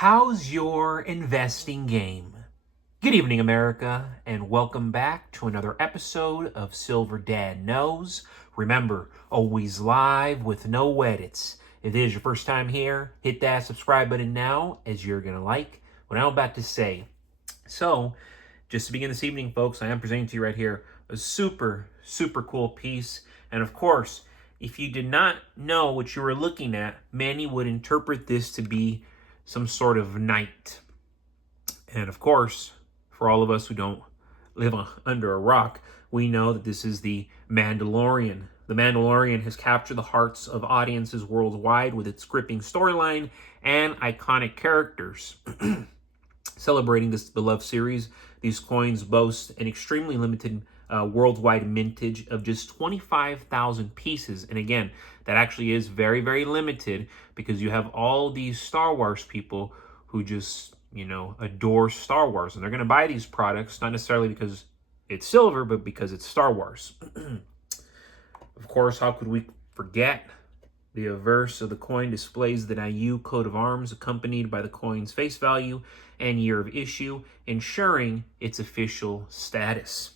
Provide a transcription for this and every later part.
How's your investing game? Good evening, America, and welcome back to another episode of Silver Dad Knows. Remember, always live with no edits. If this is your first time here, hit that subscribe button now, as you're going to like what I'm about to say. So, just to begin this evening, folks, I am presenting to you right here a super cool piece. And of course, if you did not know what you were looking at, many would interpret this to be some sort of night. And of course, for all of us who don't live under a rock, we know that this is the Mandalorian. The Mandalorian has captured the hearts of audiences worldwide with its gripping storyline and iconic characters. Celebrating this beloved series, these coins boast an extremely limited worldwide mintage of just 25,000 pieces. And again, that actually is very limited because you have all these Star Wars people who just, adore Star Wars. And they're going to buy these products, not necessarily because it's silver, but because it's Star Wars. Of course, how could we forget? The reverse of the coin displays the NIU coat of arms accompanied by the coin's face value and year of issue, ensuring its official status.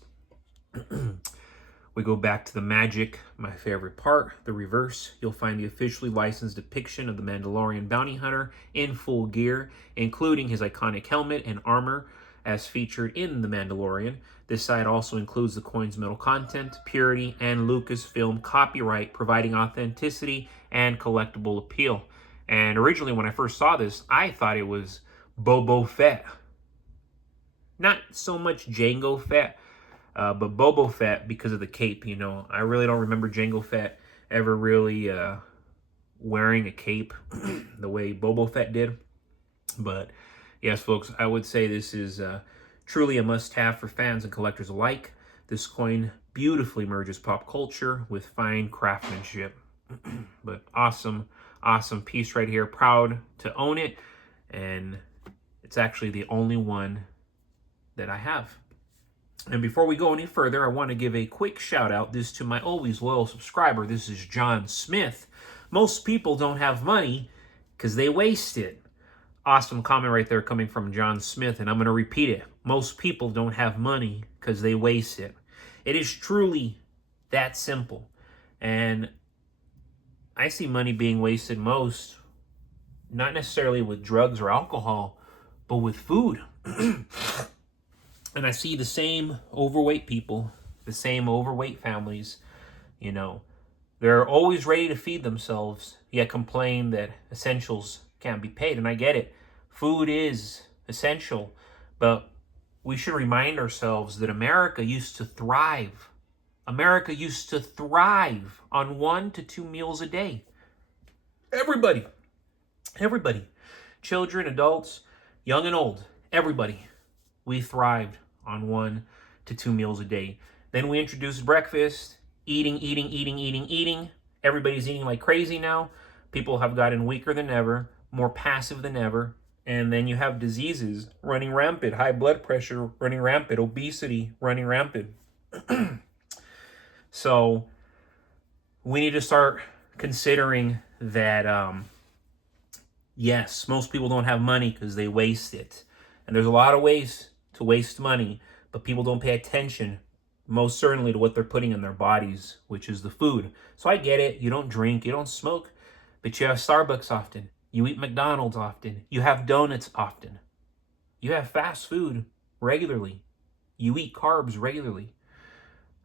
We go back to the magic, my favorite part, the reverse. You'll find the officially licensed depiction of the Mandalorian bounty hunter in full gear, including his iconic helmet and armor as featured in The Mandalorian. This side also includes the coin's metal content, purity, and Lucasfilm copyright, providing authenticity and collectible appeal. And originally, when I first saw this, I thought it was Boba Fett. Not so much Jango Fett, but Boba Fett because of the cape. I really don't remember Jango Fett ever really wearing a cape the way Boba Fett did. But yes, folks, I would say this is truly a must-have for fans and collectors alike. This coin beautifully merges pop culture with fine craftsmanship. But awesome piece right here. Proud to own it. And it's actually the only one that I have. And before we go any further, I want to give a quick shout out this to my always loyal subscriber. This is John Smith. Most people don't have money because they waste it. Awesome comment right there coming from John Smith, and I'm going to repeat it. Most people don't have money because they waste it. It is truly that simple. And I see money being wasted most, not necessarily with drugs or alcohol, but with food. And I see the same overweight people, the same overweight families, they're always ready to feed themselves, yet complain that essentials can't be paid. And I get it. Food is essential, but we should remind ourselves that America used to thrive. America used to thrive on 1 to 2 meals a day. Everybody. Children, adults, young and old, everybody. We thrived on 1 to 2 meals a day. Then we introduced breakfast, eating. Everybody's eating like crazy now. People have gotten weaker than ever, more passive than ever. And then you have diseases running rampant, high blood pressure running rampant, obesity running rampant. So we need to start considering that, yes, most people don't have money because they waste it. And there's a lot of ways to waste money, but people don't pay attention, most certainly, to what they're putting in their bodies, which is the food. So I get it. You don't drink, you don't smoke, but you have Starbucks often. You eat McDonald's often. You have donuts often. You have fast food regularly. You eat carbs regularly.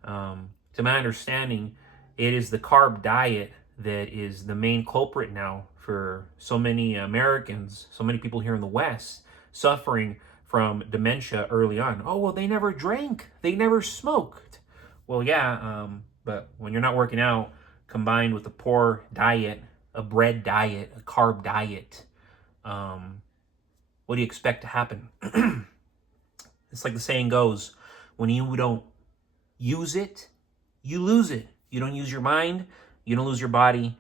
To my understanding, it is the carb diet that is the main culprit now for so many Americans, so many people here in the West, suffering from dementia early on. Oh, well, they never drank. They never smoked. Well, yeah, but when you're not working out, combined with a poor diet, a bread diet, a carb diet, what do you expect to happen? It's like the saying goes, when you don't use it, you lose it. You don't use your mind, you don't lose your body,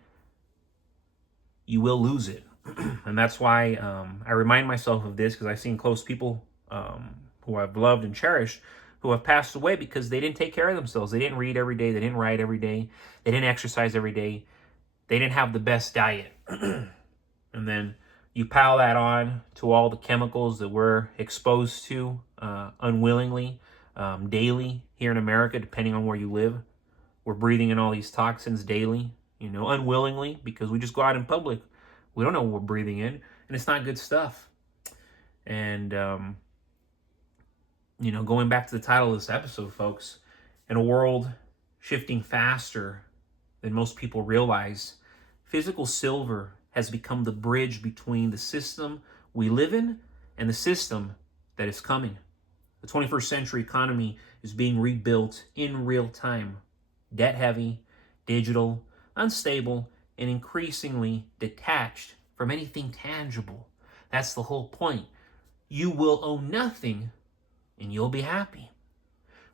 you will lose it. And that's why I remind myself of this, because I've seen close people who I've loved and cherished who have passed away because they didn't take care of themselves. They didn't read every day. They didn't write every day. They didn't exercise every day. They didn't have the best diet. And then You pile that on to all the chemicals that we're exposed to unwillingly, daily here in America, depending on where you live. We're breathing in all these toxins daily, unwillingly, because we just go out in public. We don't know what we're breathing in, and it's not good stuff. And, going back to the title of this episode, folks, in a world shifting faster than most people realize, physical silver has become the bridge between the system we live in and the system that is coming. The 21st century economy is being rebuilt in real time. Debt heavy, digital, unstable, and increasingly detached from anything tangible. That's the whole point. You will own nothing and you'll be happy.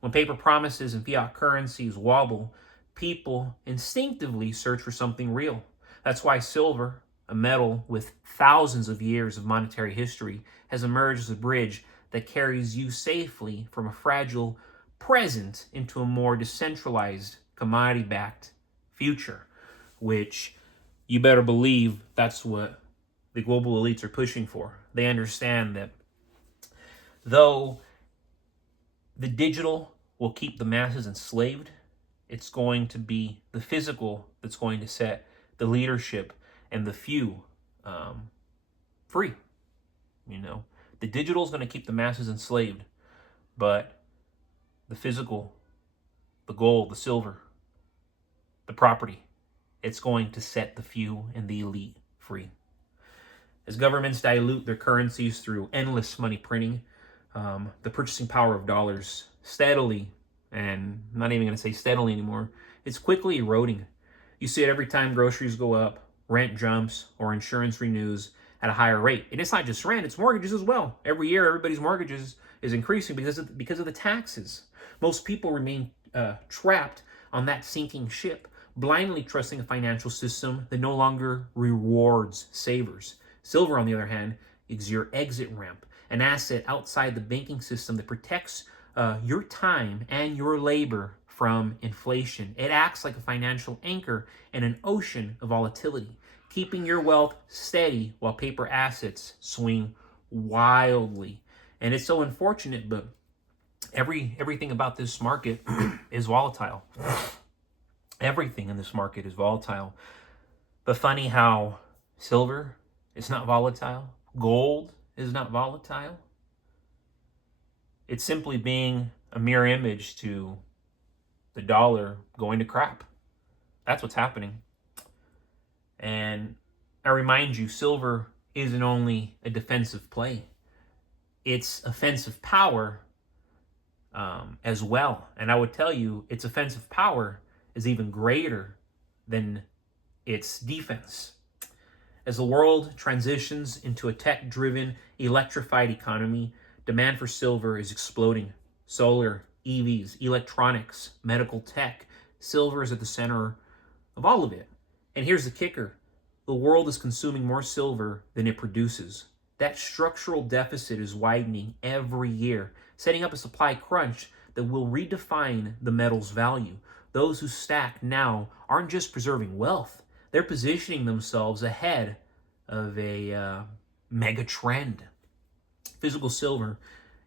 When paper promises and fiat currencies wobble, people instinctively search for something real. That's why silver, a metal with thousands of years of monetary history, has emerged as a bridge that carries you safely from a fragile present into a more decentralized, commodity-backed future, which you better believe that's what the global elites are pushing for. They understand that though the digital will keep the masses enslaved, it's going to be the physical that's going to set the leadership and the few free. The digital is going to keep the masses enslaved, but the physical, the gold, the silver, the property, it's going to set the few and the elite free. As governments dilute their currencies through endless money printing, the purchasing power of dollars steadily, and I'm not even going to say steadily anymore, it's quickly eroding. You see it every time groceries go up, rent jumps, or insurance renews at a higher rate. And it's not just rent, it's mortgages as well. Every year, everybody's mortgages is increasing because of the taxes. Most people remain trapped on that sinking ship, blindly trusting a financial system that no longer rewards savers. Silver, on the other hand, is your exit ramp, an asset outside the banking system that protects your time and your labor from inflation. It acts like a financial anchor in an ocean of volatility, keeping your wealth steady while paper assets swing wildly. And it's so unfortunate, but everything about this market is volatile. Everything in this market is volatile. But funny how silver is not volatile, gold is not volatile. It's simply being a mirror image to the dollar going to crap. That's what's happening. And I remind you, silver isn't only a defensive play, it's offensive power as well. And I would tell you, its offensive power is even greater than its defense. As the world transitions into a tech-driven, electrified economy, demand for silver is exploding. Solar, EVs, electronics, medical tech, silver is at the center of all of it. And here's the kicker. The world is consuming more silver than it produces. That structural deficit is widening every year, setting up a supply crunch that will redefine the metal's value. Those who stack now aren't just preserving wealth, they're positioning themselves ahead of a mega trend. Physical silver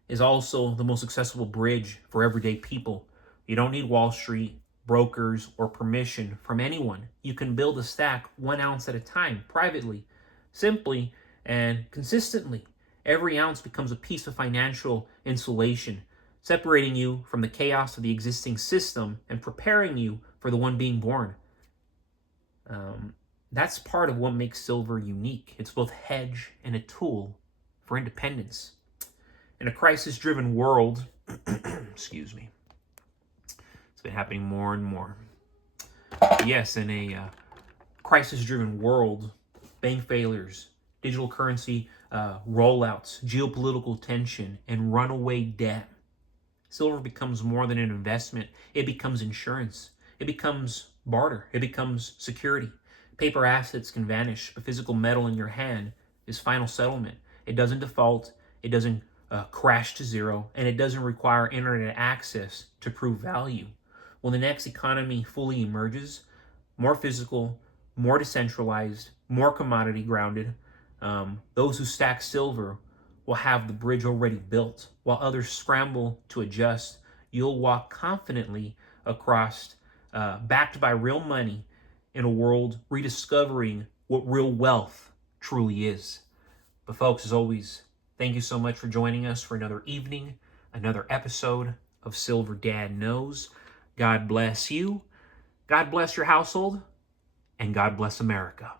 is also the most accessible bridge for everyday people. You don't need Wall Street, brokers, or permission from anyone. You can build a stack 1 ounce at a time, privately, simply, and consistently. Every ounce becomes a piece of financial insulation, separating you from the chaos of the existing system and preparing you for the one being born. That's part of what makes silver unique. It's both hedge and a tool for independence. In a crisis-driven world, excuse me, it's been happening more and more. Yes, in a crisis-driven world, bank failures, digital currency rollouts, geopolitical tension, and runaway debt, silver becomes more than an investment. It becomes insurance. It becomes barter. It becomes security. Paper assets can vanish, but physical metal in your hand is final settlement. It doesn't default. It doesn't crash to zero, and it doesn't require internet access to prove value. When the next economy fully emerges, more physical, more decentralized, more commodity grounded, Those who stack silver will have the bridge already built, while others scramble to adjust. You'll walk confidently across, backed by real money, in a world rediscovering what real wealth truly is. But folks, as always, thank you so much for joining us for another evening, another episode of Silver Dad Knows. God bless you, God bless your household, and God bless America.